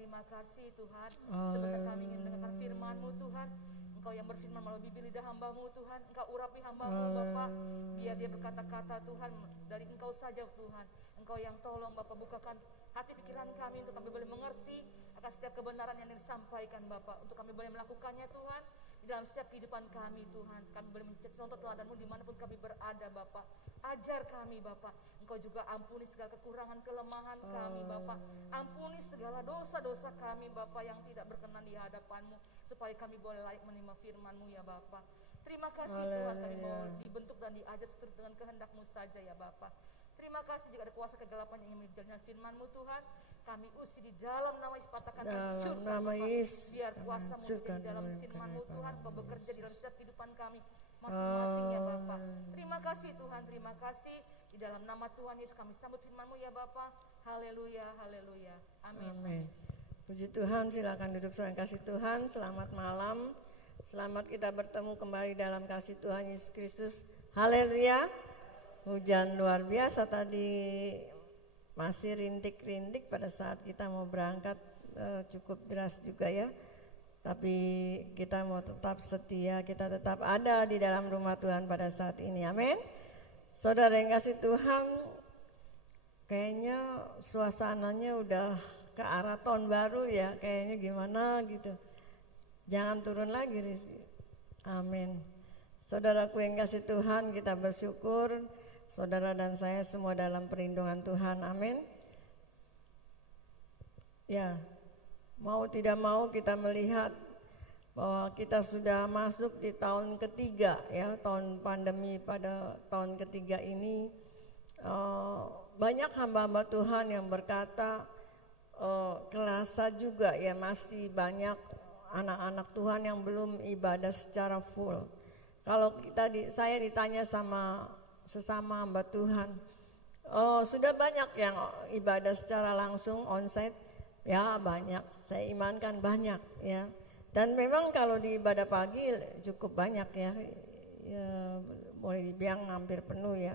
terima kasih Tuhan. Sebentar kami ingin mendengarkan firman-Mu Tuhan. Engkau yang berfirman melalui bibir lidah hamba-Mu Tuhan. Engkau urapi hamba-Mu Bapa. Biar dia berkata-kata Tuhan dari Engkau saja Tuhan. Engkau yang tolong Bapa bukakan hati pikiran kami untuk kami boleh mengerti akan setiap kebenaran yang disampaikan Bapa. Untuk kami boleh melakukannya Tuhan di dalam setiap kehidupan kami Tuhan. Kami boleh menjadi contoh teladan-Mu dimanapun kami berada Bapa. Ajar kami Bapa. Engkau juga ampuni segala kekurangan kelemahan kami Bapa. Ampuni segala dosa-dosa kami Bapa yang tidak berkenan di hadapan-Mu, supaya kami boleh layak menerima firman-Mu ya Bapa. Terima kasih Tuhan, kami mau dibentuk dan diajar seturut dengan kehendak-Mu saja ya Bapa. Terima kasih jika ada kuasa kegelapan yang ingin menjalankan firman-Mu Tuhan. Kami usir di dalam nama Yesus, patahkan hancurkan Bapa. Biar kuasa-Mu terjadi di dalam firman-Mu Tuhan, Kau bekerja di dalam setiap kehidupan kami masing-masing ya Bapa. Terima kasih Tuhan, terima kasih. Di dalam nama Tuhan Yesus kami sambut firman-Mu ya Bapa. Haleluya, haleluya. Amin. Amin. Puji Tuhan, silakan duduk saudara kasih Tuhan. Selamat malam. Selamat kita bertemu kembali dalam kasih Tuhan Yesus Kristus. Haleluya. Hujan luar biasa tadi, masih rintik-rintik pada saat kita mau berangkat, cukup deras juga ya. Tapi kita mau tetap setia, kita tetap ada di dalam rumah Tuhan pada saat ini. Amin. Saudara yang kasih Tuhan, kayaknya suasananya udah ke arah tahun baru ya, kayaknya gimana gitu. Jangan turun lagi Rizky. Amin. Saudaraku yang kasih Tuhan, kita bersyukur saudara dan saya semua dalam perlindungan Tuhan. Amin. Ya, mau tidak mau kita melihat bahwa kita sudah masuk di tahun ketiga ya, tahun pandemi. Pada tahun ketiga ini banyak hamba-hamba Tuhan yang berkata kerasa juga ya, masih banyak anak-anak Tuhan yang belum ibadah secara full. Kalau saya ditanya sama sesama hamba Tuhan, sudah banyak yang ibadah secara langsung onsite, ya banyak, saya imankan banyak ya. Dan memang kalau di ibadah pagi cukup banyak ya, boleh dibilang hampir penuh ya.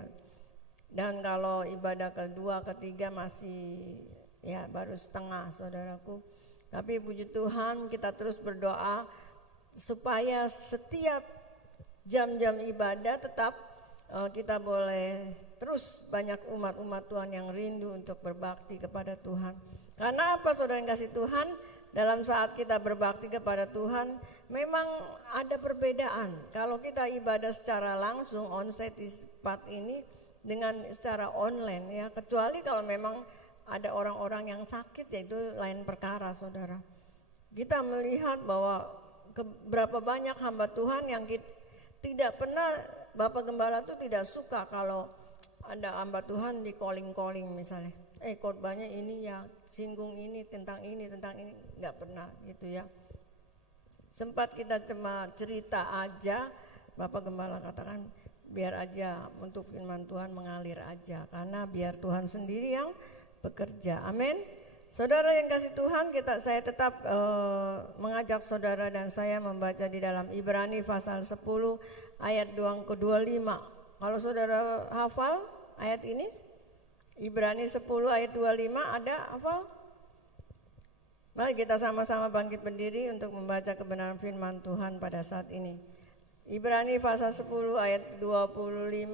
Dan kalau ibadah kedua, ketiga masih ya baru setengah saudaraku. Tapi puji Tuhan kita terus berdoa supaya setiap jam-jam ibadah tetap kita boleh terus banyak umat-umat Tuhan yang rindu untuk berbakti kepada Tuhan. Karena apa saudara yang kasih Tuhan? Dalam saat kita berbakti kepada Tuhan memang ada perbedaan. Kalau kita ibadah secara langsung onsite di tempat ini dengan secara online ya, kecuali kalau memang ada orang-orang yang sakit, ya itu lain perkara saudara. Kita melihat bahwa berapa banyak hamba Tuhan yang tidak pernah, Bapak Gembala tuh tidak suka kalau ada hamba Tuhan di calling-calling misalnya. Khotbahnya ini ya, singgung ini, tentang ini, nggak pernah gitu ya. Sempat kita cuma cerita aja, Bapak Gembala katakan biar aja untuk firman Tuhan mengalir aja, karena biar Tuhan sendiri yang bekerja. Amin. Saudara yang kasih Tuhan, saya tetap mengajak saudara dan saya membaca di dalam Ibrani pasal 10 ayat 2 ke 25. Kalau saudara hafal ayat ini, Ibrani 10 ayat 25, ada hafal? Mari kita sama-sama bangkit berdiri untuk membaca kebenaran firman Tuhan pada saat ini. Ibrani pasal 10 ayat 25,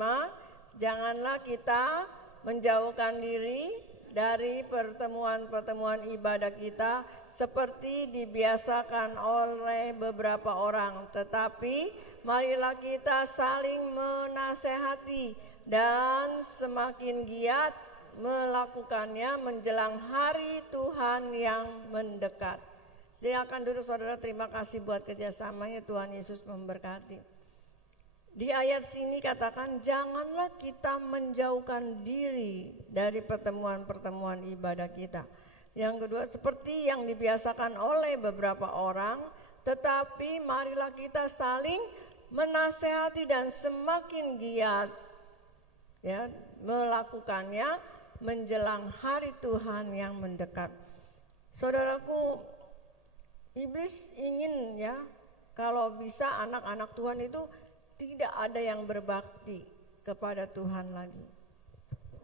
janganlah kita menjauhkan diri dari pertemuan-pertemuan ibadah kita seperti dibiasakan oleh beberapa orang, tetapi marilah kita saling menasehati dan semakin giat melakukannya menjelang hari Tuhan yang mendekat. Silakan duduk saudara, terima kasih buat kerjasamanya, Tuhan Yesus memberkati. Di ayat sini katakan janganlah kita menjauhkan diri dari pertemuan-pertemuan ibadah kita. Yang kedua, seperti yang dibiasakan oleh beberapa orang, tetapi marilah kita saling menasehati dan semakin giat ya melakukannya menjelang hari Tuhan yang mendekat. Saudaraku, iblis ingin ya kalau bisa anak-anak Tuhan itu tidak ada yang berbakti kepada Tuhan lagi.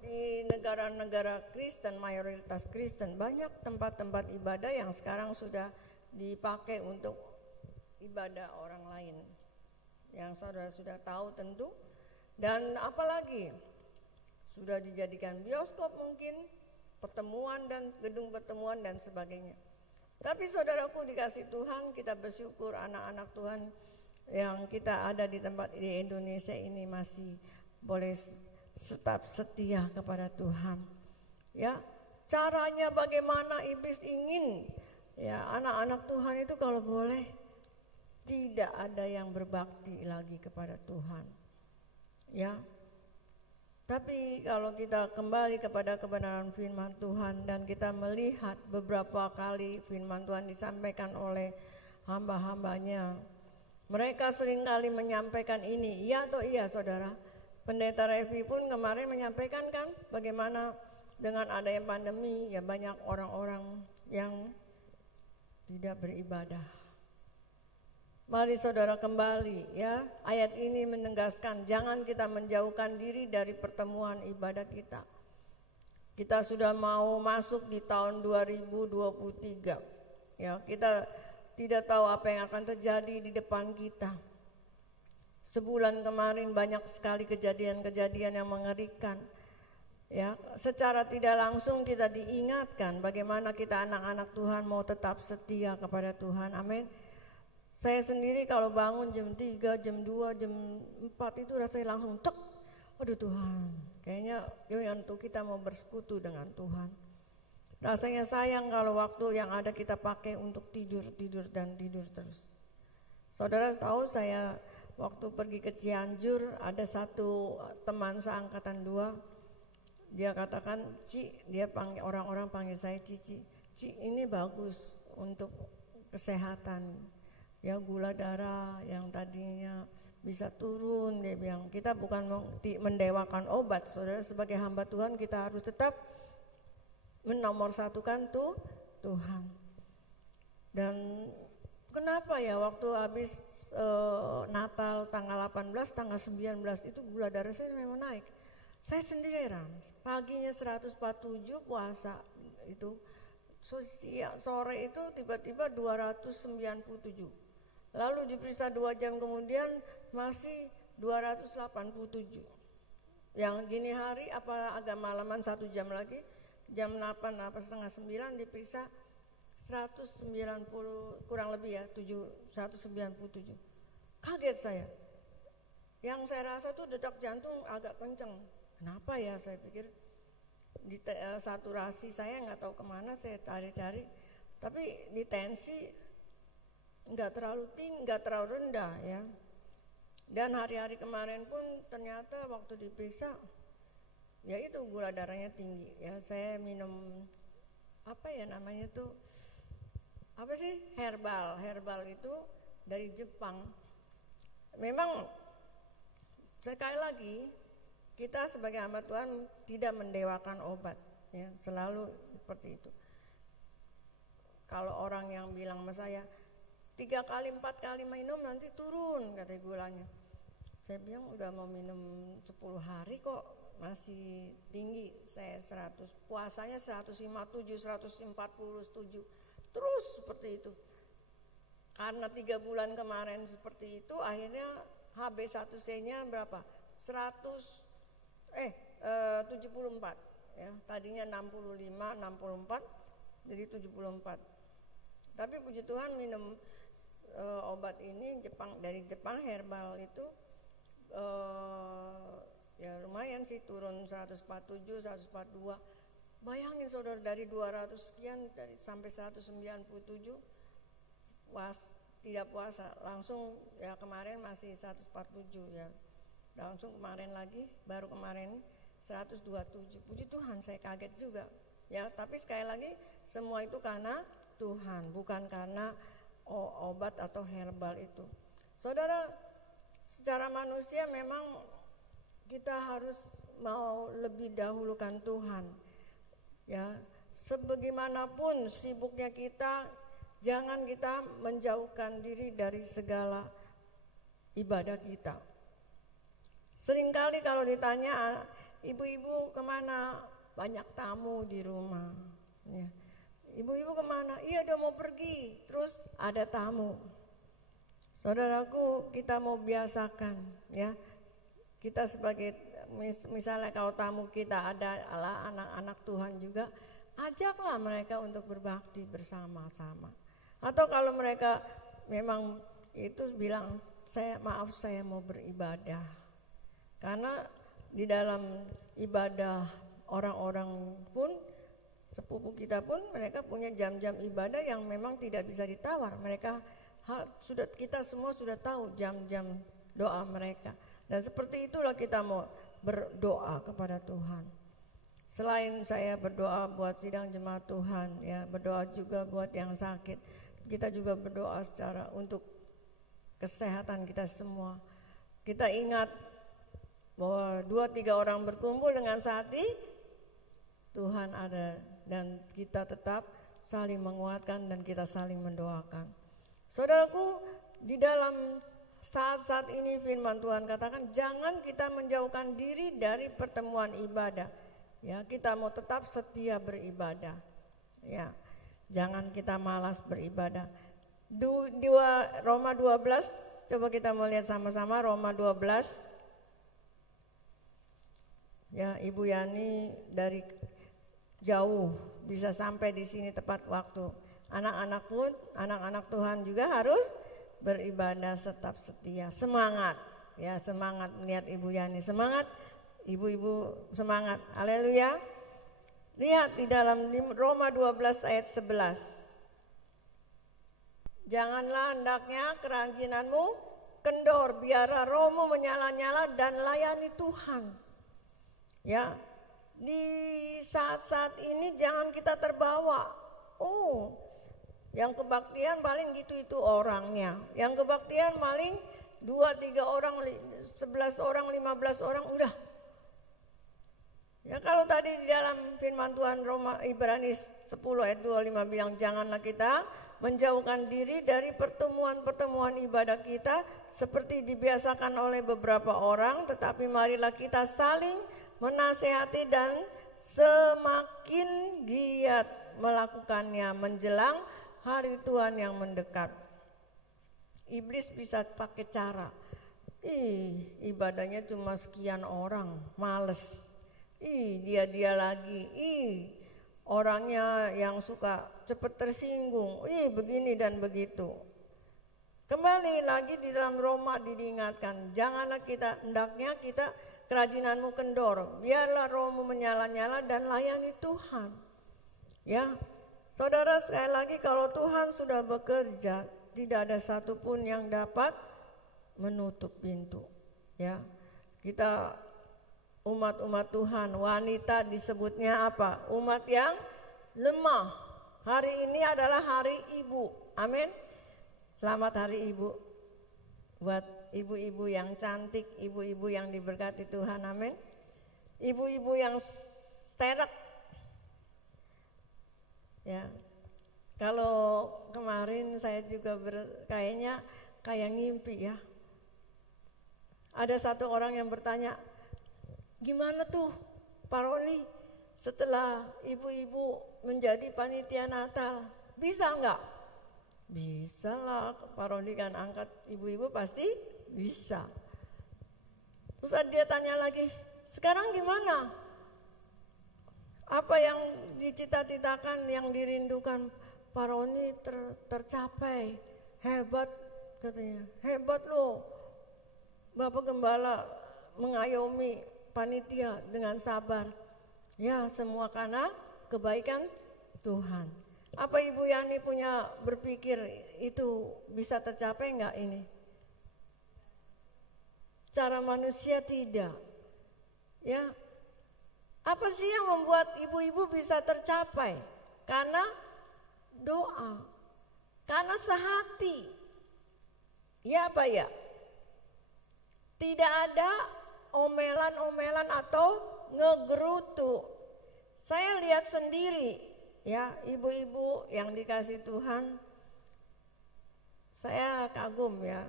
di negara-negara Kristen, mayoritas Kristen, banyak tempat-tempat ibadah yang sekarang sudah dipakai untuk ibadah orang lain. Yang saudara sudah tahu tentu. Dan apalagi sudah dijadikan bioskop mungkin, pertemuan dan gedung pertemuan dan sebagainya. Tapi saudaraku dikasih Tuhan, kita bersyukur anak-anak Tuhan yang kita ada di tempat di Indonesia ini masih boleh tetap setia kepada Tuhan. Ya, caranya bagaimana iblis ingin ya anak-anak Tuhan itu kalau boleh tidak ada yang berbakti lagi kepada Tuhan. Ya. Tapi kalau kita kembali kepada kebenaran firman Tuhan dan kita melihat beberapa kali firman Tuhan disampaikan oleh hamba-hambanya, mereka seringkali menyampaikan ini, iya atau iya saudara. Pendeta Revi pun kemarin menyampaikan kan bagaimana dengan adanya pandemi ya banyak orang-orang yang tidak beribadah. Mari saudara kembali ya, ayat ini menegaskan jangan kita menjauhkan diri dari pertemuan ibadah kita. Kita sudah mau masuk di tahun 2023. Ya, kita tidak tahu apa yang akan terjadi di depan kita. Sebulan kemarin banyak sekali kejadian-kejadian yang mengerikan. Ya, secara tidak langsung kita diingatkan bagaimana kita anak-anak Tuhan mau tetap setia kepada Tuhan. Amin. Saya sendiri kalau bangun jam 3, jam 2, jam 4 itu rasanya langsung cek. Aduh Tuhan, kayaknya untuk kita mau bersekutu dengan Tuhan. Rasanya sayang kalau waktu yang ada kita pakai untuk tidur terus. Saudara tahu saya waktu pergi ke Cianjur ada satu teman seangkatan 2. Dia katakan, dia panggil orang-orang panggil saya Cici. ini bagus untuk kesehatan. Ya gula darah yang tadinya bisa turun, dia bilang kita bukan mendewakan obat, saudara. Sebagai hamba Tuhan kita harus tetap menomorsatukan Tuhan. Dan kenapa ya waktu habis Natal tanggal 18, tanggal 19 itu gula darah saya memang naik. Saya sendiri heran, paginya 147 puasa itu, sore itu tiba-tiba 297. Lalu diperiksa 2 jam kemudian masih 287. Yang gini hari apa agak malaman 1 jam lagi, jam 8 apa setengah 9 diperiksa 190 kurang lebih ya 197. Kaget saya. Yang saya rasa tuh detak jantung agak kenceng. Kenapa ya, saya pikir di saturasi saya nggak tahu kemana, saya cari-cari. Tapi di tensi nggak terlalu tinggi, nggak terlalu rendah ya. Dan hari-hari kemarin pun ternyata waktu diperiksa, ya itu gula darahnya tinggi. Ya saya minum apa ya namanya tuh, apa sih herbal itu dari Jepang. Memang sekali lagi kita sebagai hamba Tuhan tidak mendewakan obat, ya selalu seperti itu. Kalau orang yang bilang sama saya 3 kali 4 kali minum nanti turun katanya gulanya. Saya bilang udah mau minum 10 hari kok masih tinggi. Saya 100, puasanya 157, 147, terus seperti itu. Karena 3 bulan kemarin seperti itu, akhirnya HB1C-nya berapa? 74 ya. Tadinya 65, 64 jadi 74. Tapi puji Tuhan minum obat ini dari Jepang herbal itu ya lumayan sih, turun 147, 142. Bayangin saudara, dari 200 sekian sampai 197 tidak puasa, langsung ya kemarin masih 147 ya. Langsung kemarin lagi, baru kemarin 127. Puji Tuhan, saya kaget juga. Ya, tapi sekali lagi semua itu karena Tuhan, bukan karena obat atau herbal itu. Saudara, secara manusia memang kita harus mau lebih dahulukan Tuhan. Ya, sebagaimanapun sibuknya kita, jangan kita menjauhkan diri dari segala ibadah kita. Seringkali kalau ditanya ibu-ibu kemana? Banyak tamu di rumah. Ya. Ibu-ibu kemana? Iya udah mau pergi. Terus ada tamu. Saudaraku, kita mau biasakan ya. Kita sebagai misalnya kalau tamu kita adalah anak-anak Tuhan juga, ajaklah mereka untuk berbakti bersama-sama. Atau kalau mereka memang itu bilang, saya mau beribadah. Karena di dalam ibadah orang-orang pun, sepupu kita pun mereka punya jam-jam ibadah yang memang tidak bisa ditawar. Kita semua sudah tahu jam-jam doa mereka. Dan seperti itulah kita mau berdoa kepada Tuhan. Selain saya berdoa buat sidang jemaat Tuhan, ya berdoa juga buat yang sakit. Kita juga berdoa secara untuk kesehatan kita semua. Kita ingat bahwa 2-3 orang berkumpul dengan sehati, Tuhan ada, dan kita tetap saling menguatkan dan kita saling mendoakan. Saudaraku, di dalam saat-saat ini firman Tuhan katakan, jangan kita menjauhkan diri dari pertemuan ibadah. Ya, kita mau tetap setia beribadah. Ya, jangan kita malas beribadah. Roma 12, coba kita mau lihat sama-sama Roma 12. Ya, Ibu Yani dari jauh bisa sampai di sini tepat waktu. Anak-anak Tuhan juga harus beribadah tetap setia. Semangat, ya semangat melihat Ibu Yani, semangat ibu-ibu, semangat. Haleluya. Lihat di dalam Roma 12 ayat 11. Janganlah hendaknya keranjinanmu kendor, biarlah rohmu menyala-nyala dan layani Tuhan. Ya, di saat-saat ini jangan kita terbawa. Yang kebaktian paling gitu-itu orangnya. Yang kebaktian paling 2-3 orang, 11 orang, 15 orang udah. Ya, kalau tadi di dalam firman Tuhan Ibrani 10 ayat 25 bilang, janganlah kita menjauhkan diri dari pertemuan-pertemuan ibadah kita seperti dibiasakan oleh beberapa orang, tetapi marilah kita saling menasehati dan semakin giat melakukannya menjelang hari Tuhan yang mendekat. Iblis bisa pakai cara, ibadahnya cuma sekian orang, males. Dia lagi, orangnya yang suka cepat tersinggung, begini dan begitu. Kembali lagi di dalam Roma diingatkan, janganlah hendaknya kita kerajinanmu kendor, biarlah rohmu menyala-nyala dan layani Tuhan. Ya, saudara, sekali lagi kalau Tuhan sudah bekerja, tidak ada satupun yang dapat menutup pintu. Ya, kita umat-umat Tuhan, wanita disebutnya apa? Umat yang lemah. Hari ini adalah hari ibu. Amin. Selamat hari ibu buat ibu-ibu yang cantik, ibu-ibu yang diberkati Tuhan. Amin. Ibu-ibu yang sterek. Ya. Kalau kemarin saya juga kayak ngimpi ya. Ada satu orang yang bertanya, gimana tuh Pak Roni setelah ibu-ibu menjadi panitia Natal, bisa enggak? Bisa lah, Pak Roni kan angkat ibu-ibu pasti bisa. Terus dia tanya lagi, sekarang gimana? Apa yang dicita-citakan, yang dirindukan Pak Roni tercapai? Hebat katanya, hebat loh. Bapak Gembala mengayomi panitia dengan sabar. Ya, semua karena kebaikan Tuhan. Apa Ibu Yani punya berpikir itu bisa tercapai enggak ini? Cara manusia tidak. Ya. Apa sih yang membuat ibu-ibu bisa tercapai? Karena doa. Karena sehati. Ya apa ya? Tidak ada omelan-omelan atau ngegerutu. Saya lihat sendiri ya, ibu-ibu yang dikasih Tuhan. Saya kagum ya,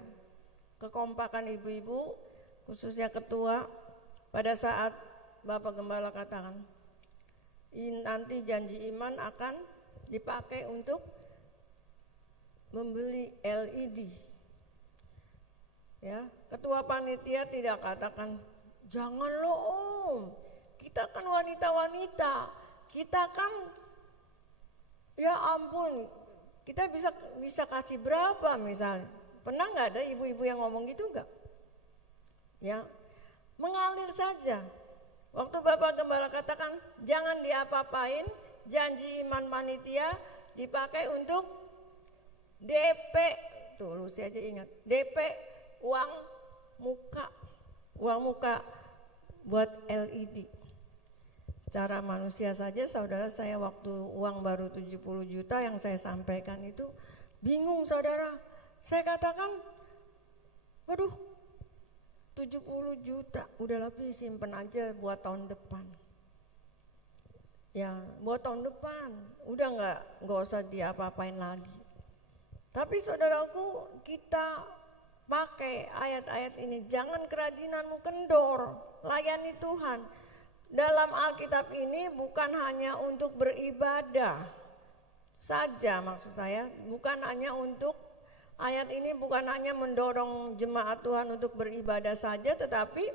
kekompakan ibu-ibu, khususnya ketua. Pada saat Bapak Gembala katakan, nanti janji iman akan dipakai untuk membeli LED. Ya, ketua panitia tidak katakan, jangan lo om, kita kan wanita-wanita, kita kan ya ampun, kita bisa kasih berapa misalnya. Pernah nggak ada ibu-ibu yang ngomong gitu nggak? Ya, mengalir saja. Waktu Bapak Gembala katakan jangan diapa-apain, janji iman panitia dipakai untuk DP, tuh lu aja ingat, DP uang muka buat LED. Secara manusia saja saudara, saya waktu uang baru 70 juta yang saya sampaikan itu bingung saudara. Saya katakan, waduh 70 juta udah lebih, simpen aja buat tahun depan. Ya buat tahun depan, udah nggak usah diapa-apain lagi. Tapi saudaraku, kita pakai ayat-ayat ini, jangan kerajinanmu kendor, layani Tuhan. Dalam Alkitab ini bukan hanya untuk beribadah saja, maksud saya, bukan hanya untuk ayat ini bukan hanya mendorong jemaat Tuhan untuk beribadah saja, tetapi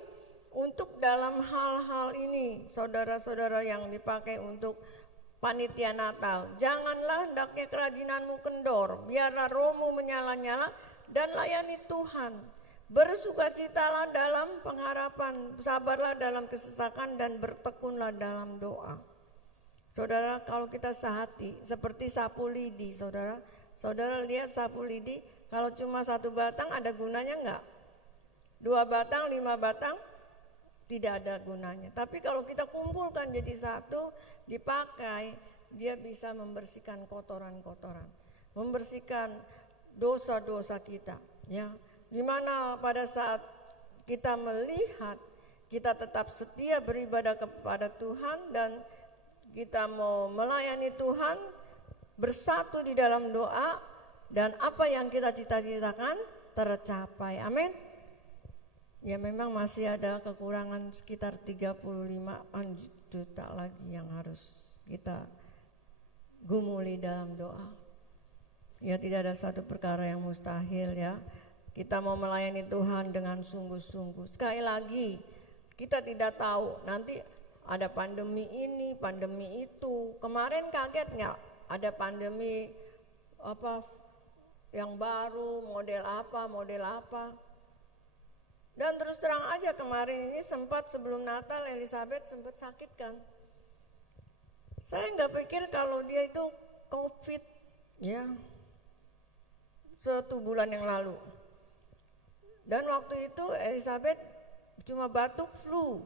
untuk dalam hal-hal ini, saudara-saudara yang dipakai untuk panitia Natal, janganlah hendaknya kerajinanmu kendor, biarlah rohmu menyala-nyala dan layani Tuhan. Bersukacitalah dalam pengharapan, sabarlah dalam kesesakan, dan bertekunlah dalam doa. Saudara, kalau kita sehati seperti sapu lidi, saudara lihat sapu lidi, kalau cuma 1 batang ada gunanya enggak? 2 batang, 5 batang tidak ada gunanya. Tapi kalau kita kumpulkan jadi satu, dipakai, dia bisa membersihkan kotoran-kotoran, membersihkan dosa-dosa kita, ya. Dimana pada saat kita melihat kita tetap setia beribadah kepada Tuhan dan kita mau melayani Tuhan, bersatu di dalam doa, dan apa yang kita cita-citakan tercapai. Amin. Ya memang masih ada kekurangan sekitar 35 juta lagi yang harus kita gumuli dalam doa. Ya tidak ada satu perkara yang mustahil, ya. Kita mau melayani Tuhan dengan sungguh-sungguh. Sekali lagi, kita tidak tahu nanti ada pandemi ini, pandemi itu. Kemarin kaget nggak? Ada pandemi apa yang baru, model apa. Dan terus terang aja kemarin ini sempat sebelum Natal Elizabeth sempat sakit kan. Saya nggak pikir kalau dia itu COVID, ya. 1 bulan yang lalu. Dan waktu itu Elizabeth cuma batuk flu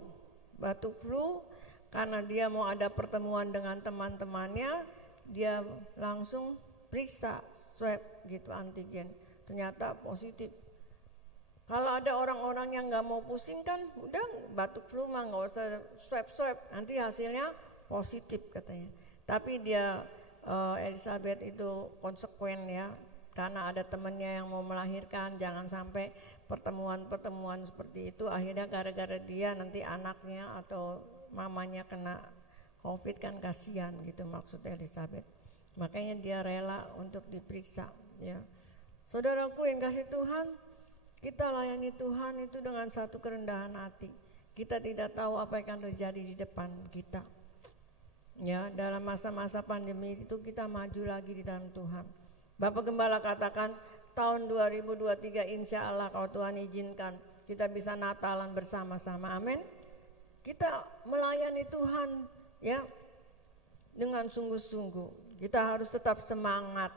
karena dia mau ada pertemuan dengan teman-temannya, dia langsung periksa swab gitu antigen, ternyata positif. Kalau ada orang-orang yang nggak mau pusing kan, udah batuk flu mah nggak usah swab, nanti hasilnya positif katanya. Tapi dia Elizabeth itu konsekuen, ya, karena ada temennya yang mau melahirkan, jangan sampai pertemuan seperti itu akhirnya gara-gara dia nanti anaknya atau mamanya kena COVID kan kasihan gitu maksud Elizabeth. Makanya dia rela untuk diperiksa, ya. Saudaraku yang kasih Tuhan, kita layani Tuhan itu dengan satu kerendahan hati. Kita tidak tahu apa yang akan terjadi di depan kita. Ya, dalam masa-masa pandemi itu kita maju lagi di dalam Tuhan. Bapak Gembala katakan tahun 2023 insya Allah kalau Tuhan izinkan kita bisa Natalan bersama-sama, amin. Kita melayani Tuhan, ya, dengan sungguh-sungguh. Kita harus tetap semangat.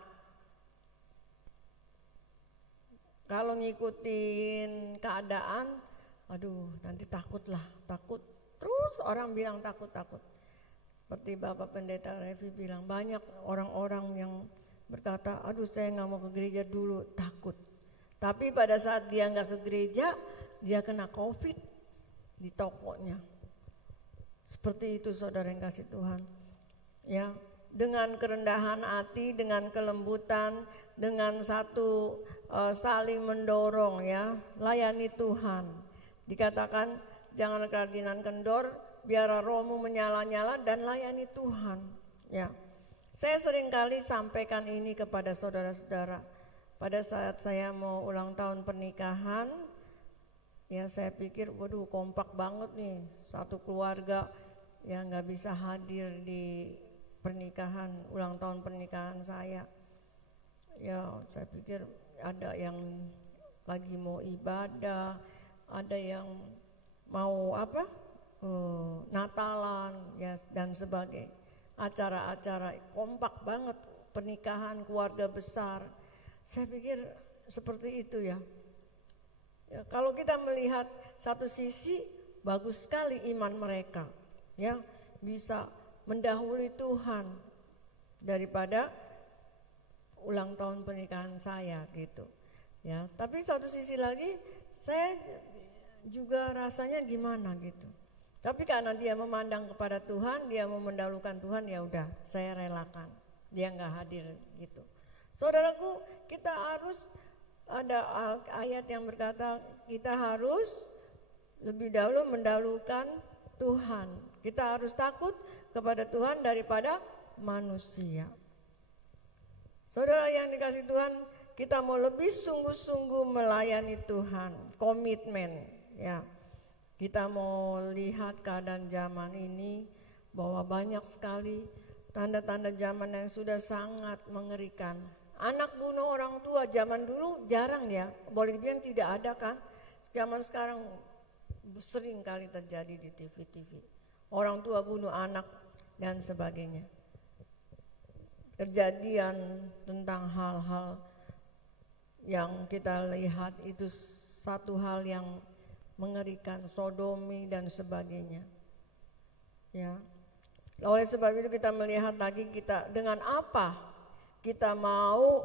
Kalau ngikutin keadaan, aduh nanti takut. Terus orang bilang takut. Seperti Bapak Pendeta Revi bilang, banyak orang-orang yang berkata, aduh saya gak mau ke gereja dulu, takut. Tapi pada saat dia gak ke gereja, dia kena COVID di tokonya. Seperti itu saudara yang kasih Tuhan, ya. Dengan kerendahan hati, dengan kelembutan, dengan satu saling mendorong, ya, layani Tuhan. Dikatakan jangan kerajinan kendor, biar rohmu menyala-nyala dan layani Tuhan. Ya, saya seringkali sampaikan ini kepada saudara-saudara. Pada saat saya mau ulang tahun pernikahan, ya saya pikir, waduh kompak banget nih, satu keluarga yang nggak bisa hadir di pernikahan, ulang tahun pernikahan saya. Ya saya pikir ada yang lagi mau ibadah, ada yang mau Natalan ya dan sebagainya, acara-acara kompak banget, pernikahan keluarga besar. Saya pikir seperti itu ya. Ya, kalau kita melihat satu sisi bagus sekali iman mereka, ya bisa mendahului Tuhan daripada ulang tahun pernikahan saya gitu. Ya, tapi satu sisi lagi saya juga rasanya gimana gitu. Tapi karena dia memandang kepada Tuhan, dia mau mendahulukan Tuhan, ya udah saya relakan. Dia nggak hadir gitu. Saudaraku, kita harus ada ayat yang berkata kita harus lebih dahulu mendahulukan Tuhan. Kita harus takut kepada Tuhan daripada manusia. Saudara yang dikasih Tuhan, kita mau lebih sungguh-sungguh melayani Tuhan, komitmen ya. Kita mau lihat keadaan zaman ini bahwa banyak sekali tanda-tanda zaman yang sudah sangat mengerikan. Anak bunuh orang tua zaman dulu jarang ya, boleh dibilang tidak ada kan. Zaman sekarang sering kali terjadi di TV-TV. Orang tua bunuh anak dan sebagainya. Kejadian tentang hal-hal yang kita lihat itu satu hal yang mengerikan, sodomi dan sebagainya. Ya. Oleh sebab itu kita melihat lagi kita dengan apa kita mau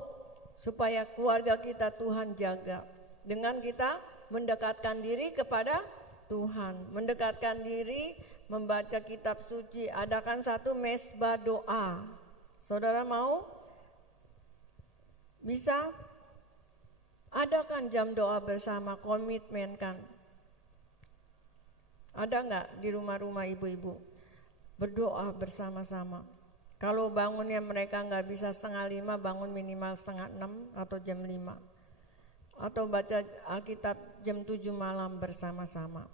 supaya keluarga kita Tuhan jaga. Dengan kita mendekatkan diri kepada Tuhan, mendekatkan diri membaca kitab suci, adakan satu mesbah doa. Saudara mau? Bisa? Adakan jam doa bersama, komitmenkan. Ada enggak di rumah-rumah ibu-ibu berdoa bersama-sama? Kalau bangunnya mereka enggak bisa 4:30, bangun minimal 5:30 atau jam 5. Atau baca Alkitab jam 7 malam bersama-sama.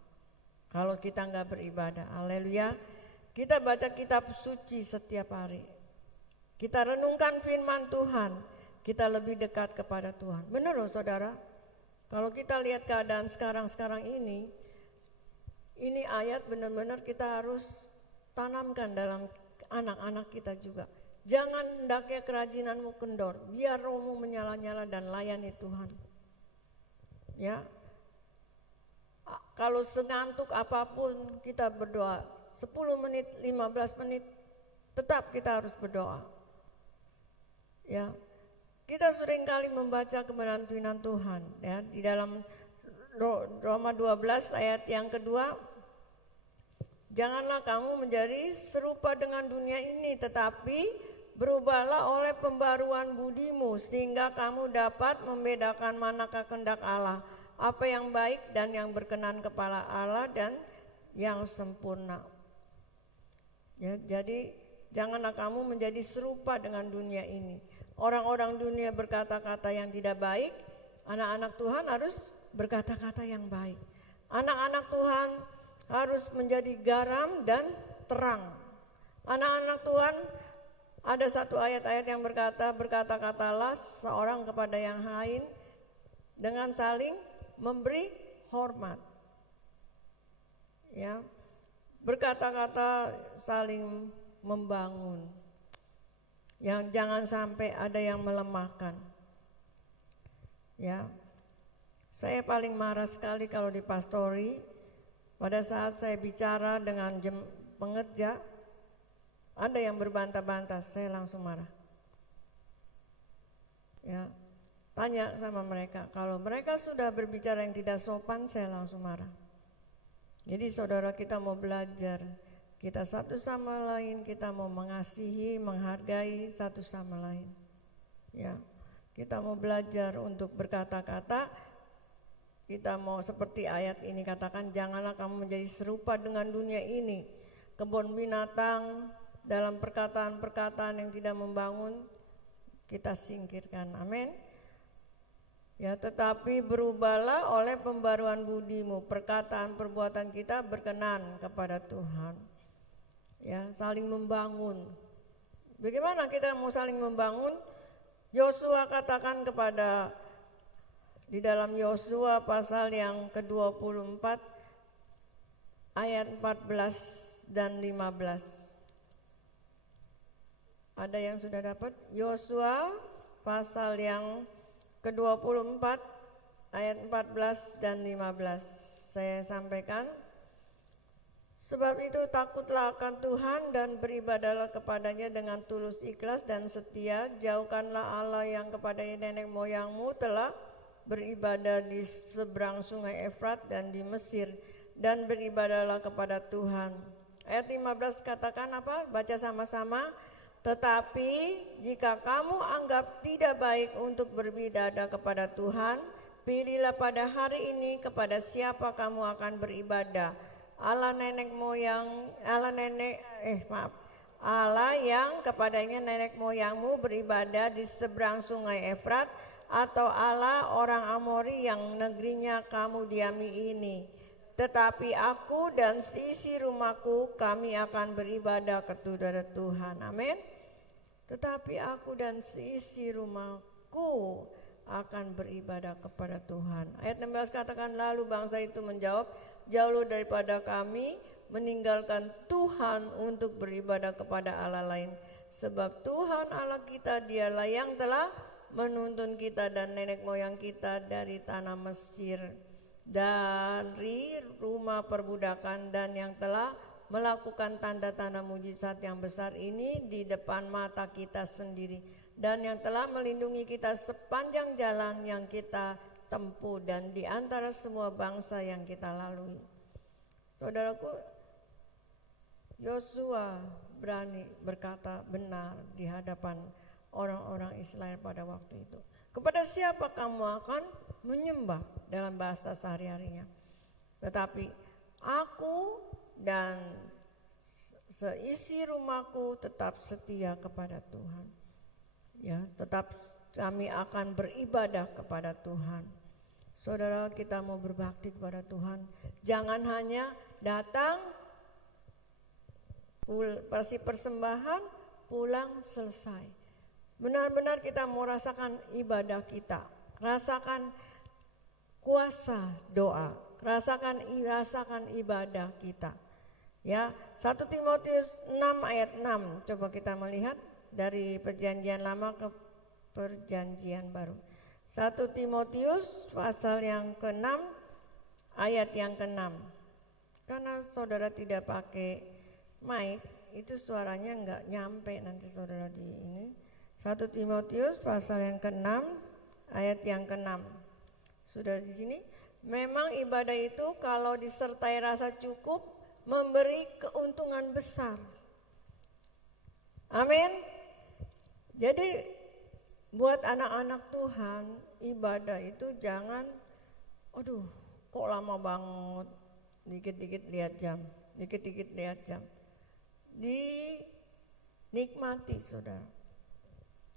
Kalau kita enggak beribadah, haleluya. Kita baca kitab suci setiap hari. Kita renungkan firman Tuhan, kita lebih dekat kepada Tuhan. Benar loh saudara, kalau kita lihat keadaan sekarang ini ayat benar-benar kita harus tanamkan dalam anak-anak kita juga. Jangan hendaknya kerajinanmu kendor, biar rohmu menyala-nyala dan layani Tuhan. Ya, kalau sengantuk apapun kita berdoa, 10 menit, 15 menit, tetap kita harus berdoa. Ya, kita seringkali membaca kebenaran firman Tuhan ya di dalam Roma 12 ayat yang kedua, janganlah kamu menjadi serupa dengan dunia ini, tetapi berubahlah oleh pembaruan budimu sehingga kamu dapat membedakan manakah kehendak Allah, apa yang baik dan yang berkenan kepada Allah dan yang sempurna. Ya, jadi janganlah kamu menjadi serupa dengan dunia ini. Orang-orang dunia berkata-kata yang tidak baik, anak-anak Tuhan harus berkata-kata yang baik. Anak-anak Tuhan harus menjadi garam dan terang. Anak-anak Tuhan, ada satu ayat-ayat yang berkata-katalah seorang kepada yang lain dengan saling memberi hormat. Ya, berkata-kata saling membangun. Yang jangan sampai ada yang melemahkan. Ya, saya paling marah sekali kalau di pastori. Pada saat saya bicara dengan pengerja, ada yang berbantah-bantah, saya langsung marah. Ya, tanya sama mereka, kalau mereka sudah berbicara yang tidak sopan, saya langsung marah. Jadi saudara, kita mau belajar, kita satu sama lain, kita mau mengasihi, menghargai satu sama lain. Ya, kita mau belajar untuk berkata-kata kita mau seperti ayat ini katakan, janganlah kamu menjadi serupa dengan dunia ini. Kebun binatang dalam perkataan-perkataan yang tidak membangun kita singkirkan. Amin. Ya, tetapi berubahlah oleh pembaruan budimu, perkataan perbuatan kita berkenan kepada Tuhan. Ya, saling membangun. Bagaimana kita mau saling membangun? Yosua katakan kepada, di dalam Yosua pasal yang ke-24 ayat 14 dan 15. Ada yang sudah dapat? Yosua pasal yang ke-24 ayat 14 dan 15. Saya sampaikan. Sebab itu takutlah akan Tuhan dan beribadahlah kepadanya dengan tulus ikhlas dan setia. Jauhkanlah Allah yang kepada nenek moyangmu telah beribadah di seberang sungai Efrat dan di Mesir, dan beribadahlah kepada Tuhan. Ayat 15 katakan apa? Baca sama-sama. Tetapi jika kamu anggap tidak baik untuk beribadah kepada Tuhan, pilihlah pada hari ini kepada siapa kamu akan beribadah. Allah yang kepadanya nenek moyangmu beribadah di seberang sungai Efrat, atau Allah orang Amori yang negerinya kamu diami ini. Tetapi aku dan seisi rumahku kami akan beribadah kepada Tuhan. Amin. Tetapi aku dan seisi rumahku akan beribadah kepada Tuhan. Ayat 16 katakan, lalu bangsa itu menjawab, jauh daripada kami meninggalkan Tuhan untuk beribadah kepada Allah lain. Sebab Tuhan Allah kita dialah yang telah menuntun kita dan nenek moyang kita dari tanah Mesir, dari rumah perbudakan, dan yang telah melakukan tanda-tanda mujizat yang besar ini di depan mata kita sendiri, dan yang telah melindungi kita sepanjang jalan yang kita tempuh dan di antara semua bangsa yang kita lalui. Saudaraku, Yosua berani berkata benar di hadapan orang-orang Israel pada waktu itu. Kepada siapa kamu akan menyembah dalam bahasa sehari-harinya? Tetapi aku dan seisi rumahku tetap setia kepada Tuhan. Ya, tetap kami akan beribadah kepada Tuhan. Saudara, kita mau berbakti kepada Tuhan. Jangan hanya datang kasih persembahan, pulang selesai. Benar-benar kita mau rasakan ibadah kita, rasakan kuasa doa, rasakan ibadah kita. Ya, 1 Timotius 6 ayat 6. Coba kita melihat dari perjanjian lama ke perjanjian baru. 1 Timotius pasal yang ke-6 ayat yang ke-6. Karena saudara tidak pakai mic, itu suaranya enggak nyampe nanti saudara di ini. 1 Timotius pasal yang ke-6 ayat yang ke-6. Sudah di sini. Memang ibadah itu kalau disertai rasa cukup memberi keuntungan besar. Amin. Jadi buat anak-anak Tuhan, ibadah itu jangan aduh kok lama banget, dikit-dikit lihat jam, dikit-dikit lihat jam. Dinikmati saudara.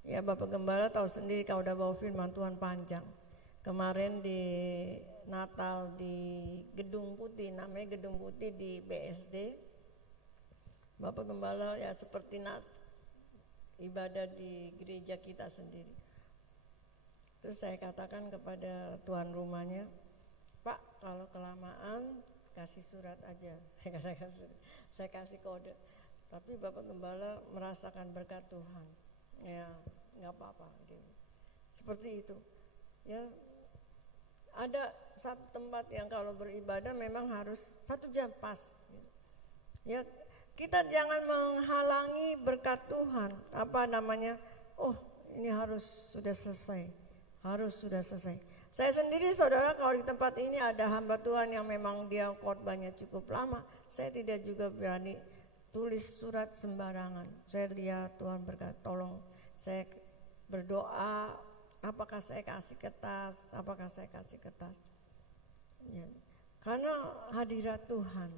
Ya, Bapak Gembala tahu sendiri kalau udah bawa firman Tuhan panjang. Kemarin di Natal di Gedung Putih, namanya Gedung Putih di BSD. Bapak Gembala ya seperti ibadah di gereja kita sendiri. Terus saya katakan kepada tuan rumahnya, Pak kalau kelamaan kasih surat aja. Saya kasih kode. Tapi Bapak Gembala merasakan berkat Tuhan. Ya, nggak apa-apa. Seperti itu. Ya, ada satu tempat yang kalau beribadah memang harus 1 jam pas. Ya, kita jangan menghalangi berkat Tuhan. Apa namanya? Oh, ini harus sudah selesai. Saya sendiri saudara kalau di tempat ini ada hamba Tuhan yang memang dia khotbahnya cukup lama, saya tidak juga berani tulis surat sembarangan. Saya lihat Tuhan berkata, tolong saya berdoa, apakah saya kasih kertas. Ya. Karena hadirat Tuhan,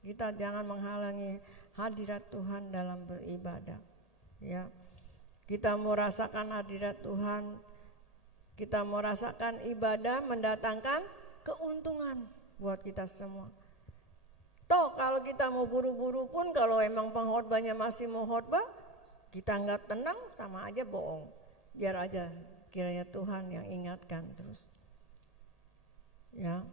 kita jangan menghalangi hadirat Tuhan dalam beribadah. Ya, kita mau rasakan hadirat Tuhan, kita mau rasakan ibadah mendatangkan keuntungan buat kita semua. Toh kalau kita mau buru-buru pun, kalau emang pengkhotbahnya masih mau khotbah, kita nggak tenang, sama aja bohong. Biar aja kiranya Tuhan yang ingatkan terus. Ya,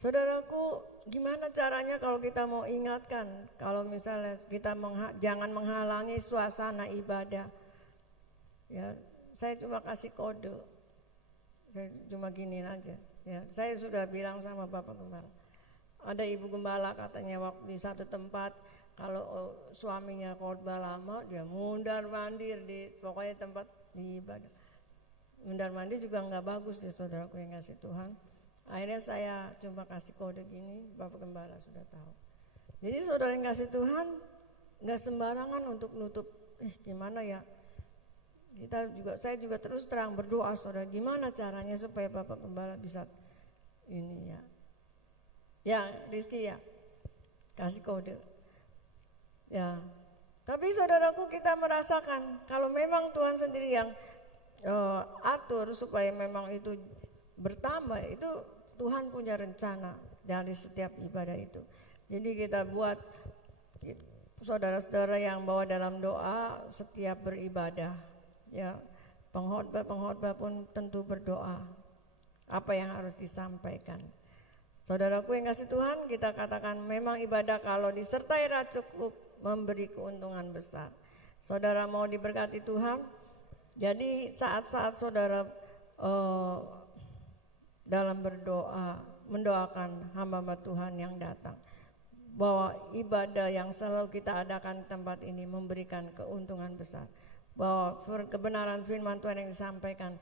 saudaraku, gimana caranya kalau kita mau ingatkan? Kalau misalnya kita jangan menghalangi suasana ibadah. Ya, saya cuma kasih kode. Saya cuma giniin aja. Ya, saya sudah bilang sama Bapak Gembala. Ada ibu gembala katanya waktu di satu tempat, kalau suaminya khotbah lama, dia mundar-mandir di pokoknya tempat di ibadah. Mundar-mandir juga nggak bagus ya saudaraku yang kasih Tuhan. Akhirnya saya cuma kasih kode gini, Bapak Gembala sudah tahu. Jadi saudara yang kasih Tuhan, nggak sembarangan untuk nutup. Gimana ya? Saya juga terus terang berdoa, saudara. Gimana caranya supaya Bapak Gembala bisa ini ya? Ya, Rizky ya, kasih kode. Ya, tapi saudaraku, kita merasakan kalau memang Tuhan sendiri yang atur supaya memang itu bertambah, itu Tuhan punya rencana dari setiap ibadah itu. Jadi kita buat saudara-saudara yang bawa dalam doa setiap beribadah, ya, pengkhotbah pun tentu berdoa apa yang harus disampaikan. Saudaraku yang kasih Tuhan, kita katakan memang ibadah kalau disertai roh cukup memberi keuntungan besar. Saudara mau diberkati Tuhan, jadi saat-saat saudara dalam berdoa, mendoakan hamba-hamba Tuhan yang datang, bahwa ibadah yang selalu kita adakan di tempat ini memberikan keuntungan besar, bahwa kebenaran firman Tuhan yang disampaikan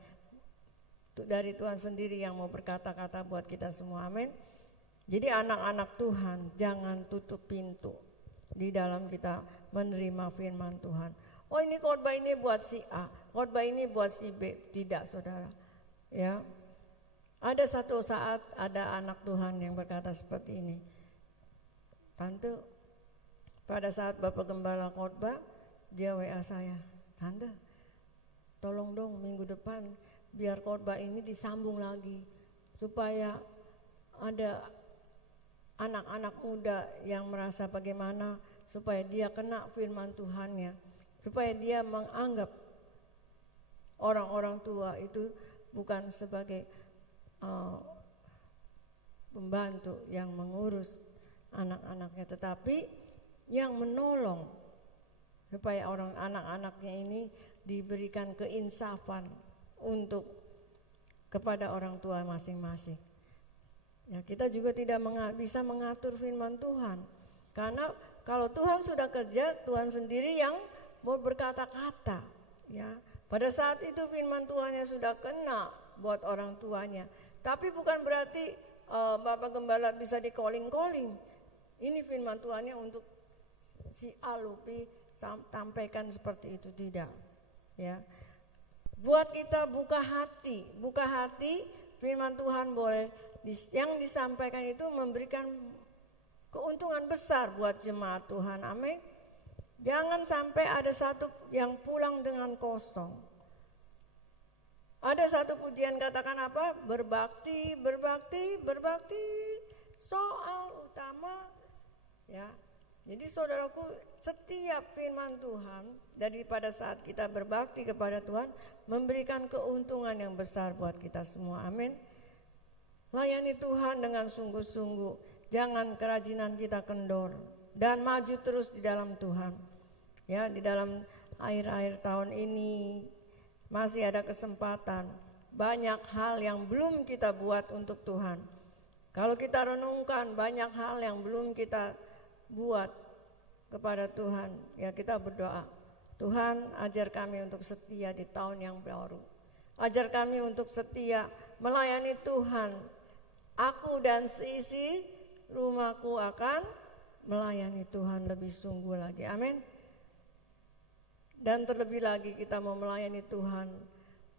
dari Tuhan sendiri yang mau berkata-kata buat kita semua, amin. Jadi anak-anak Tuhan, jangan tutup pintu di dalam kita menerima firman Tuhan. Oh, ini khotbah ini buat si A, khotbah ini buat si B. Tidak, saudara. Ya, ada satu saat ada anak Tuhan yang berkata seperti ini. Tante, pada saat Bapak Gembala khotbah, dia WA saya, Tante, tolong dong minggu depan biar khotbah ini disambung lagi, supaya ada anak-anak muda yang merasa bagaimana supaya dia kena firman Tuhannya, supaya dia menganggap orang-orang tua itu bukan sebagai pembantu yang mengurus anak-anaknya, tetapi yang menolong supaya anak-anaknya ini diberikan keinsafan untuk kepada orang tua masing-masing. Ya, kita juga tidak bisa mengatur firman Tuhan, karena kalau Tuhan sudah kerja, Tuhan sendiri yang mau berkata-kata. Ya, pada saat itu firman Tuhannya sudah kena buat orang tuanya, tapi bukan berarti Bapak Gembala bisa di-calling. Ini firman Tuhannya untuk si A Lupi sampaikan seperti itu, tidak. Ya, buat kita buka hati, firman Tuhan boleh yang disampaikan itu memberikan keuntungan besar buat jemaat Tuhan, amin. Jangan sampai ada satu yang pulang dengan kosong. Ada satu pujian katakan apa? Berbakti soal utama. Ya, jadi saudaraku, setiap firman Tuhan daripada saat kita berbakti kepada Tuhan memberikan keuntungan yang besar buat kita semua, amin. Layani Tuhan dengan sungguh-sungguh, jangan kerajinan kita kendor, dan maju terus di dalam Tuhan. Ya, di dalam akhir-akhir tahun ini masih ada kesempatan, banyak hal yang belum kita buat untuk Tuhan. Kalau kita renungkan banyak hal yang belum kita buat kepada Tuhan, ya kita berdoa, Tuhan ajar kami untuk setia di tahun yang baru. Ajar kami untuk setia melayani Tuhan. Aku dan seisi rumahku akan melayani Tuhan lebih sungguh lagi, amin. Dan terlebih lagi kita mau melayani Tuhan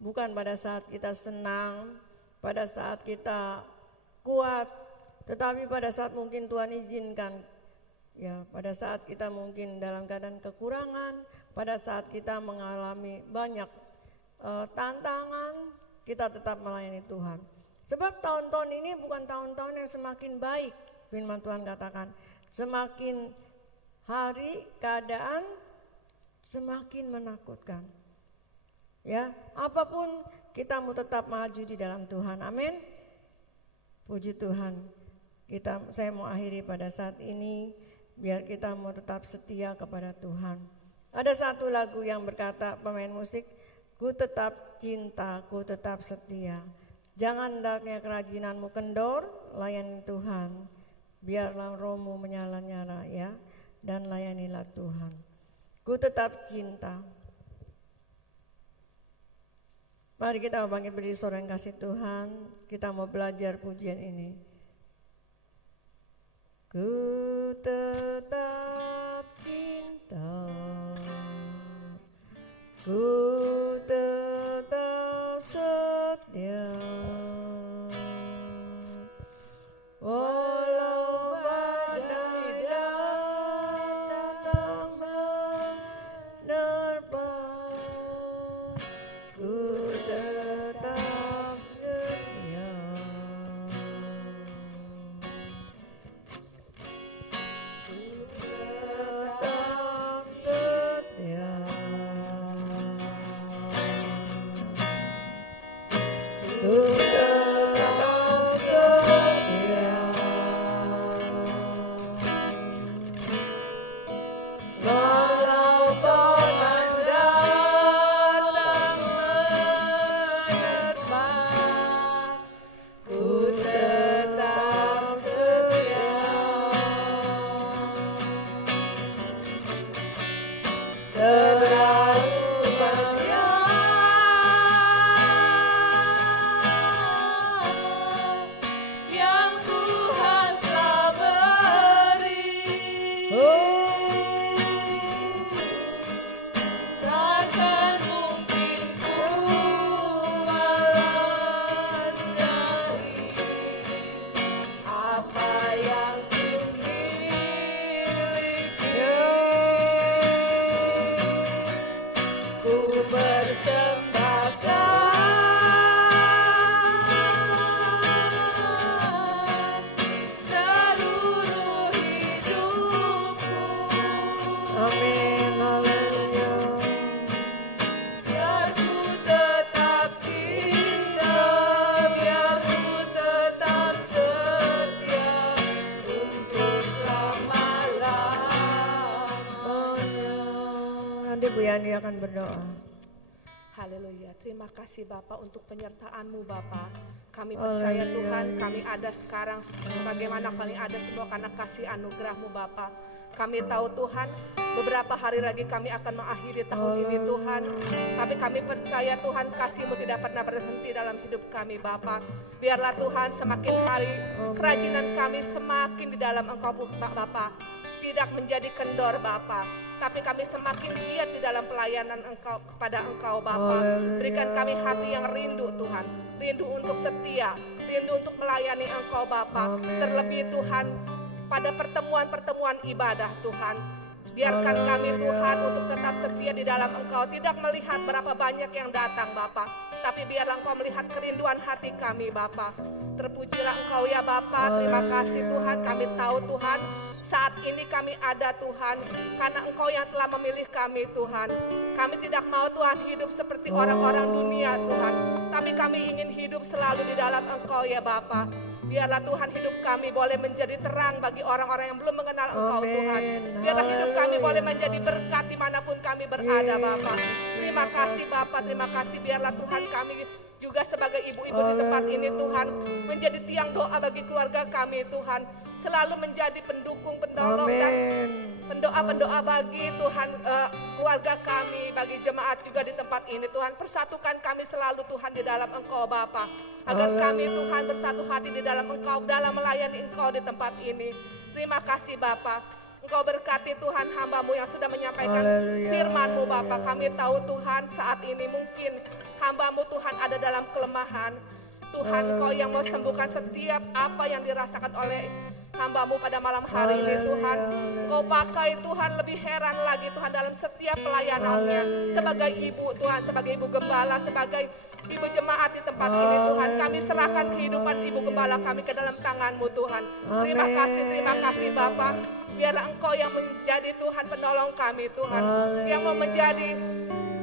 bukan pada saat kita senang, pada saat kita kuat. Tetapi pada saat mungkin Tuhan izinkan, ya pada saat kita mungkin dalam keadaan kekurangan, pada saat kita mengalami banyak tantangan, kita tetap melayani Tuhan. Sebab tahun-tahun ini bukan tahun-tahun yang semakin baik, firman Tuhan katakan. Semakin hari keadaan semakin menakutkan. Ya, apapun kita mau tetap maju di dalam Tuhan. Amin. Puji Tuhan. Saya mau akhiri pada saat ini biar kita mau tetap setia kepada Tuhan. Ada satu lagu yang berkata pemain musik, ku tetap cinta, ku tetap setia. Jangan hendaknya kerajinanmu kendor, layani Tuhan. Biarlah rohmu menyala-nyala ya, dan layanilah Tuhan. Ku tetap cinta. Mari kita bangkit berdiri saudara yang kasih Tuhan. Kita mau belajar pujian ini. Ku tetap cinta, ku tetap setia, walau badai datang menerpa, ku tetap setia. Bu Yani akan berdoa. Haleluya, terima kasih Bapak untuk penyertaan-Mu Bapak. Kami percaya Tuhan, kami ada sekarang bagaimana kami ada semua karena kasih anugerah-Mu Bapak. Kami tahu Tuhan, beberapa hari lagi kami akan mengakhiri tahun ini Tuhan. Tapi kami percaya Tuhan, kasih-Mu tidak pernah berhenti dalam hidup kami Bapak. Biarlah Tuhan semakin hari kerajinan kami semakin di dalam Engkau Bapak. Tidak menjadi kendor Bapak, tapi kami semakin giat di dalam pelayanan Engkau kepada Engkau Bapa. Berikan kami hati yang rindu Tuhan, rindu untuk setia, rindu untuk melayani Engkau Bapa. Terlebih Tuhan pada pertemuan-pertemuan ibadah Tuhan. Biarkan kami Tuhan untuk tetap setia di dalam Engkau, tidak melihat berapa banyak yang datang Bapa, tapi biarlah Engkau melihat kerinduan hati kami Bapa. Terpujilah Engkau ya Bapa, terima kasih Tuhan. Kami tahu Tuhan, saat ini kami ada Tuhan, karena Engkau yang telah memilih kami Tuhan. Kami tidak mau Tuhan hidup seperti orang-orang dunia Tuhan, tapi kami ingin hidup selalu di dalam Engkau ya Bapa. Biarlah Tuhan hidup kami boleh menjadi terang bagi orang-orang yang belum mengenal Engkau Tuhan. Biarlah hidup kami boleh menjadi berkat dimanapun kami berada Bapa. Terima kasih Bapa, terima kasih. Biarlah Tuhan kami juga sebagai ibu-ibu di tempat ini Tuhan menjadi tiang doa bagi keluarga kami Tuhan. Selalu menjadi pendukung, penolong dan pendoa-pendoa bagi Tuhan keluarga kami, bagi jemaat juga di tempat ini Tuhan. Persatukan kami selalu Tuhan di dalam Engkau Bapa. Agar kami Tuhan bersatu hati di dalam Engkau, dalam melayani Engkau di tempat ini. Terima kasih Bapa. Engkau berkati Tuhan hamba-Mu yang sudah menyampaikan firman-Mu Bapa. Kami tahu Tuhan saat ini mungkin hamba-Mu Tuhan ada dalam kelemahan. Tuhan, Engkau yang mau sembuhkan setiap apa yang dirasakan oleh hamba-Mu pada malam hari ini Tuhan. Engkau pakai Tuhan lebih heran lagi Tuhan dalam setiap pelayanannya. Sebagai ibu Tuhan, sebagai ibu gembala, sebagai ibu jemaat di tempat ini Tuhan. Kami serahkan kehidupan ibu gembala kami ke dalam tangan-Mu Tuhan. Terima kasih Bapa. Biarlah Engkau yang menjadi Tuhan penolong kami Tuhan. Yang mau menjadi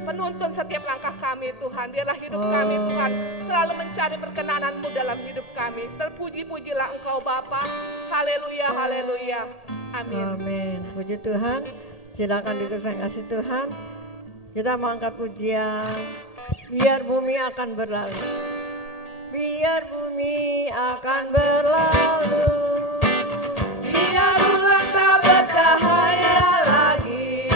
penuntun setiap langkah kami Tuhan. Biarlah hidup kami Tuhan selalu mencari perkenanan-Mu dalam hidup kami. Terpuji-pujilah Engkau Bapa. Haleluya, haleluya. Amin. Amin. Puji Tuhan. Silakan duduk, saya kasih Tuhan. Kita mau angkat pujian. Biar bumi akan berlalu. Biar bumi akan berlalu. Biar bulan tak bercahaya lagi.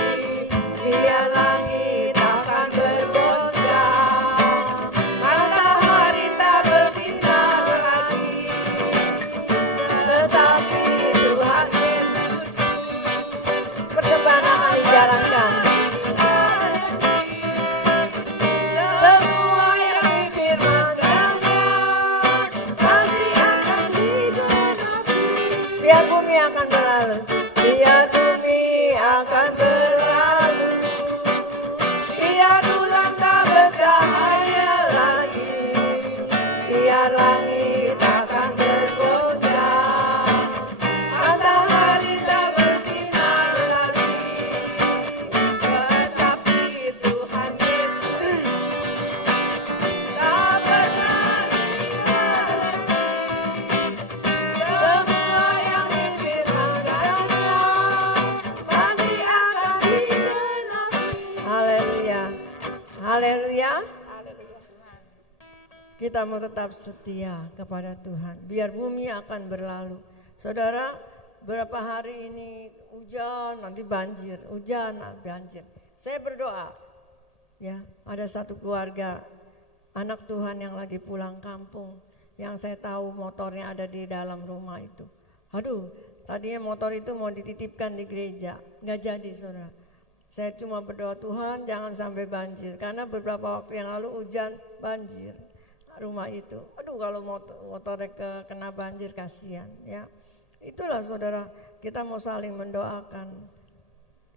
Biar langit akan bergoncang. Matahari tak bersinar lagi. Tetapi Tuhan Yesus persembahan akan dijalankan. Semua yang difirmankannya pasti akan digenapi. Biar bumi akan berlalu. Biar bumi akan berlalu. Biar bulan tak bercahaya lagi. Biar langit akan bergoncang. Matahari tak bersinar lagi. Tetapi Tuhan Yesus tak pernah ingkar. Semua yang difirmankannya pasti akan digenapi. Haleluya. Haleluya. Kita mau tetap setia kepada Tuhan. Biar bumi akan berlalu. Saudara, berapa hari ini hujan, nanti banjir. Hujan, nanti banjir. Saya berdoa, ya, ada satu keluarga anak Tuhan yang lagi pulang kampung, yang saya tahu motornya ada di dalam rumah itu. Aduh, tadinya motor itu mau dititipkan di gereja, nggak jadi saudara. Saya cuma berdoa, Tuhan jangan sampai banjir, karena beberapa waktu yang lalu hujan banjir rumah itu. Aduh, kalau motornya kena banjir kasihan ya. Itulah saudara, kita mau saling mendoakan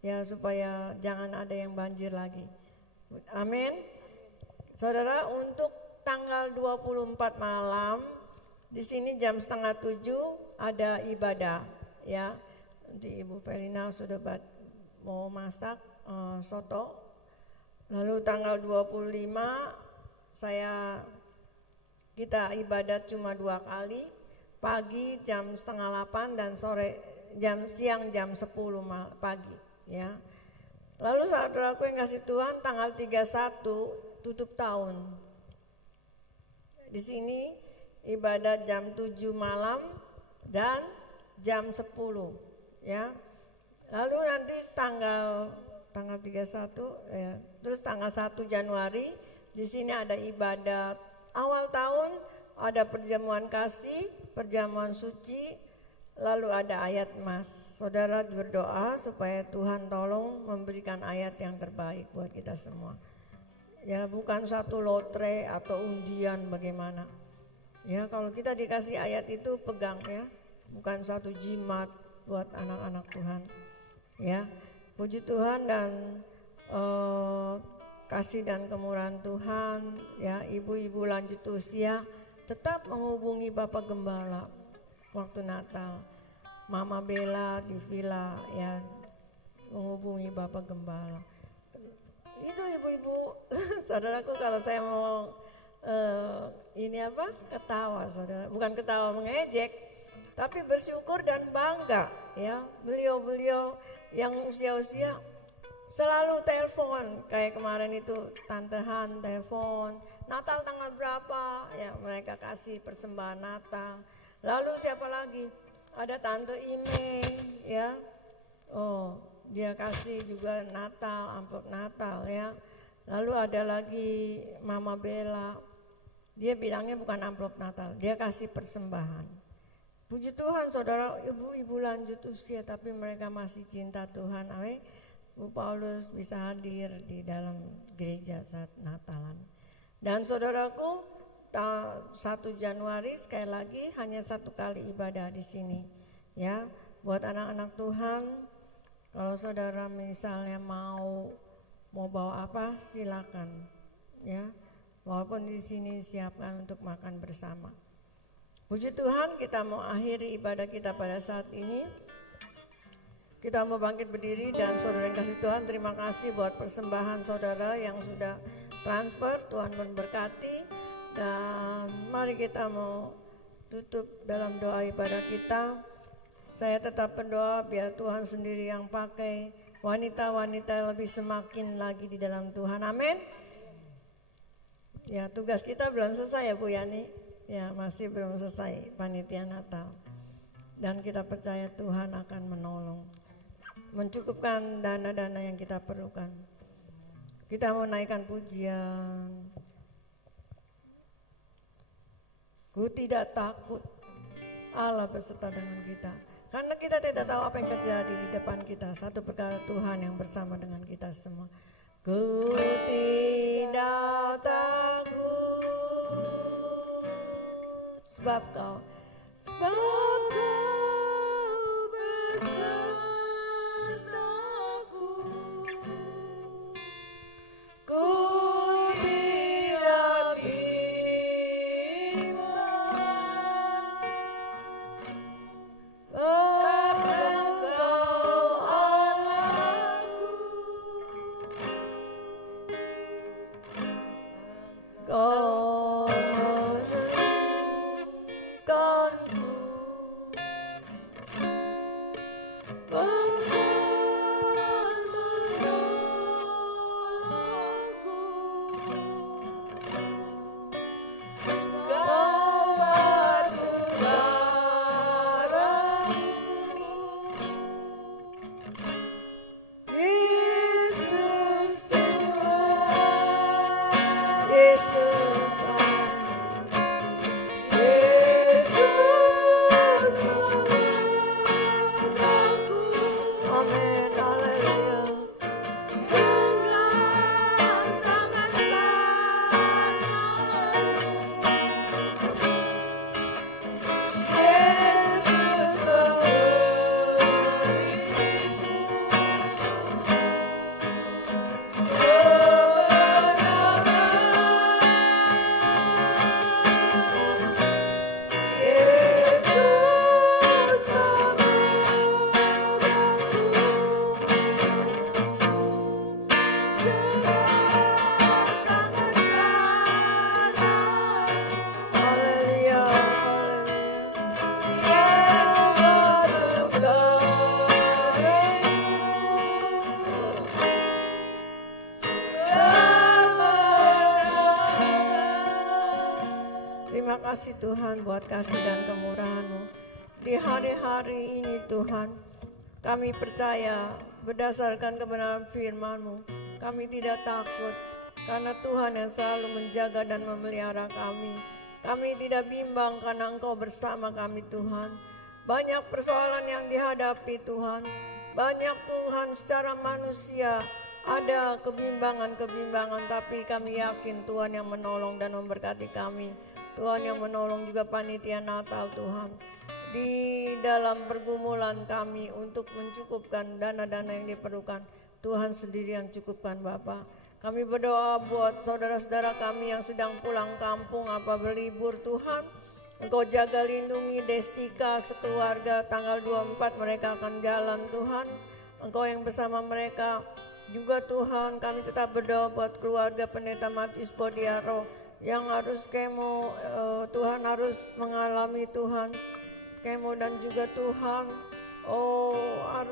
ya supaya jangan ada yang banjir lagi. Amin. Saudara, untuk tanggal 24 malam di sini jam 6:30 ada ibadah ya. Di Ibu Pelina sudah mau masak soto. Lalu tanggal 25 kita ibadat cuma 2 kali, pagi jam 7:30 dan siang jam 10 pagi ya. Lalu saudaraku yang kasih Tuhan, tanggal 31 tutup tahun. Di sini ibadat jam 7 malam dan jam 10 ya. Lalu nanti tanggal 31 ya, terus tanggal 1 Januari di sini ada ibadat awal tahun, ada perjamuan kasih, perjamuan suci, lalu ada ayat mas. Saudara berdoa supaya Tuhan tolong memberikan ayat yang terbaik buat kita semua. Ya, bukan satu lotre atau undian bagaimana. Ya, kalau kita dikasih ayat itu pegang ya, bukan satu jimat buat anak-anak Tuhan. Ya, puji Tuhan dan kasih dan kemurahan Tuhan ya, ibu-ibu lanjut usia tetap menghubungi Bapak Gembala waktu Natal. Mama Bella di villa ya menghubungi Bapak Gembala. Itu ibu-ibu saudaraku, kalau saya mau ketawa saudara, bukan ketawa mengejek, tapi bersyukur dan bangga ya. Beliau-beliau yang usia-usia selalu telepon, kayak kemarin itu Tante Han telepon, Natal tanggal berapa? Ya, mereka kasih persembahan Natal. Lalu siapa lagi? Ada Tante Ime ya. Oh, dia kasih juga Natal, amplop Natal ya. Lalu ada lagi Mama Bella. Dia bilangnya bukan amplop Natal, dia kasih persembahan. Puji Tuhan saudara, ibu-ibu lanjut usia tapi mereka masih cinta Tuhan. Amin. Bu Paulus bisa hadir di dalam gereja saat Natalan. Dan saudaraku, 1 Januari sekali lagi hanya 1 kali ibadah di sini. Ya, buat anak-anak Tuhan, kalau saudara misalnya mau bawa apa silakan. Ya, walaupun di sini siapkan untuk makan bersama. Puji Tuhan, kita mau akhiri ibadah kita pada saat ini. Kita mau bangkit berdiri dan saudara yang kasih Tuhan, terima kasih buat persembahan saudara yang sudah transfer. Tuhan memberkati. Dan mari kita mau tutup dalam doa ibadah kita. Saya tetap berdoa biar Tuhan sendiri yang pakai wanita-wanita lebih semakin lagi di dalam Tuhan. Amin. Ya, tugas kita belum selesai ya Bu Yani. Ya, masih belum selesai panitia Natal. Dan kita percaya Tuhan akan menolong, mencukupkan dana-dana yang kita perlukan. Kita mau naikkan pujian. Ku tidak takut, Allah beserta dengan kita. Karena kita tidak tahu apa yang terjadi di depan kita. Satu perkara, Tuhan yang bersama dengan kita semua. Ku tidak takut, sebab kau besertaku. Ku tidak bimbang, sebab Engkau Allahku. Kau menyembuhkanku, menolongku. Kau batu karangku, Yesus Tuhan, Yesus memelukku. Amin, haleluya. Dengan tangan kananmu, Yesus Terima kasih Tuhan buat kasih dan kemurahan-Mu. Di hari-hari ini Tuhan, kami percaya berdasarkan kebenaran firman-Mu, kami tidak takut karena Tuhan yang selalu menjaga dan memelihara kami. Kami tidak bimbang karena Engkau bersama kami Tuhan. Banyak persoalan yang dihadapi Tuhan, banyak Tuhan secara manusia ada kebimbangan-kebimbangan, tapi kami yakin Tuhan yang menolong dan memberkati kami. Tuhan yang menolong juga panitia Natal Tuhan. Di dalam pergumulan kami untuk mencukupkan dana-dana yang diperlukan, Tuhan sendiri yang cukupkan Bapa. Kami berdoa buat saudara-saudara kami yang sedang pulang kampung apa berlibur Tuhan. Engkau jaga lindungi Destika sekeluarga, tanggal 24 mereka akan jalan Tuhan. Engkau yang bersama mereka juga Tuhan. Kami tetap berdoa buat keluarga Pendeta Matius Podiaro yang harus kemo, Tuhan harus mengalami Tuhan kemo, dan juga Tuhan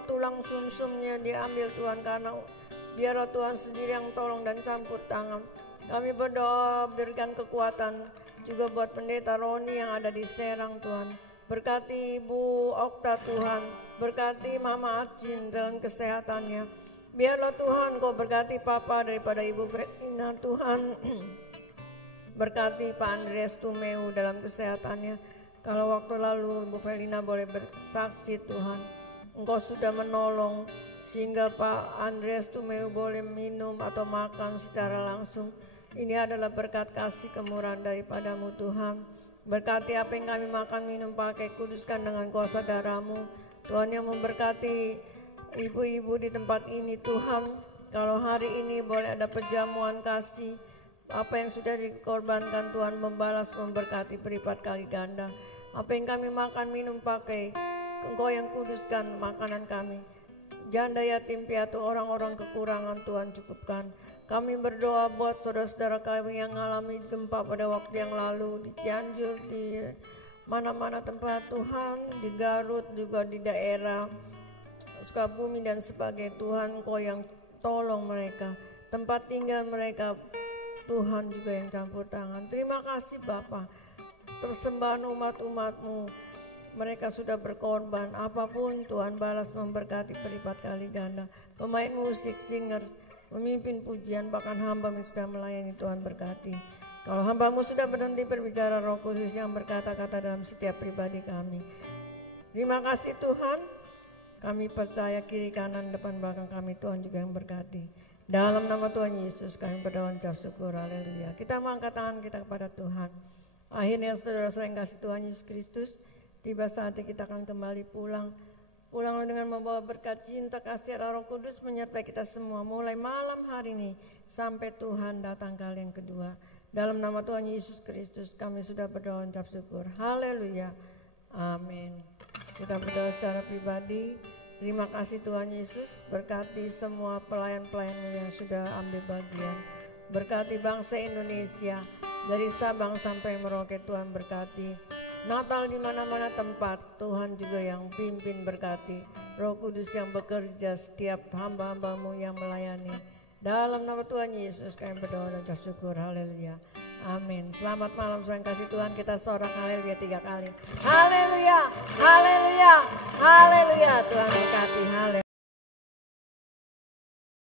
tulang sumsumnya diambil Tuhan, karena biarlah Tuhan sendiri yang tolong dan campur tangan. Kami berdoa berikan kekuatan juga buat Pendeta Roni yang ada di Serang Tuhan. Berkati Ibu Okta Tuhan, berkati Mama Acin dalam kesehatannya. Biarlah Tuhan Kau berkati Papa daripada Ibu Betina Tuhan. Berkati Pak Andreas Tumeu dalam kesehatannya. Kalau waktu lalu Ibu Felina boleh bersaksi Tuhan, Engkau sudah menolong sehingga Pak Andreas Tumeu boleh minum atau makan secara langsung. Ini adalah berkat kasih kemurahan daripadamu Tuhan. Berkati apa yang kami makan, minum, pakai, kuduskan dengan kuasa darah-Mu. Tuhan yang memberkati ibu-ibu di tempat ini Tuhan. Kalau hari ini boleh ada perjamuan kasih, apa yang sudah dikorbankan Tuhan membalas, memberkati berlipat kali ganda. Apa yang kami makan, minum, pakai, Engkau yang kuduskan makanan kami. Janda, yatim, piatu, orang-orang kekurangan Tuhan cukupkan. Kami berdoa buat saudara-saudara kami yang mengalami gempa pada waktu yang lalu, di Cianjur, di mana-mana tempat Tuhan, di Garut, juga di daerah Sukabumi dan sebagainya. Tuhan, Engkau yang tolong mereka, tempat tinggal mereka, Tuhan juga yang campur tangan. Terima kasih Bapa, persembahan umat-umat-Mu, mereka sudah berkorban, apapun Tuhan balas, memberkati berlipat kali ganda. Pemain musik, singers, memimpin pujian, bahkan hamba-Mu sudah melayani, Tuhan berkati. Kalau hamba-Mu sudah berhenti berbicara, Roh Kudus yang berkata-kata dalam setiap pribadi kami. Terima kasih Tuhan, kami percaya kiri kanan depan belakang kami Tuhan juga yang berkati. Dalam nama Tuhan Yesus kami berdoa ucap syukur, haleluya. Kita mengangkat tangan kita kepada Tuhan. Akhirnya saudara-saudara yang kasih Tuhan Yesus Kristus, tiba saatnya kita akan kembali pulang. Pulanglah dengan membawa berkat cinta kasih Roh Kudus menyertai kita semua mulai malam hari ini sampai Tuhan datang kali yang kedua. Dalam nama Tuhan Yesus Kristus kami sudah berdoa ucap syukur. Haleluya. Amin. Kita berdoa secara pribadi. Terima kasih Tuhan Yesus, berkati semua pelayan-pelayan-Mu yang sudah ambil bagian. Berkati bangsa Indonesia dari Sabang sampai Merauke, Tuhan berkati. Natal di mana-mana tempat, Tuhan juga yang pimpin, berkati. Roh Kudus yang bekerja setiap hamba-hamba-Mu yang melayani. Dalam nama Tuhan Yesus kami berdoa dan ucap syukur, haleluya. Amin. Selamat malam saudara kasih Tuhan, kita sorak haleluya 3 kali. Haleluya, haleluya, haleluya. Tuhan berkati, haleluya.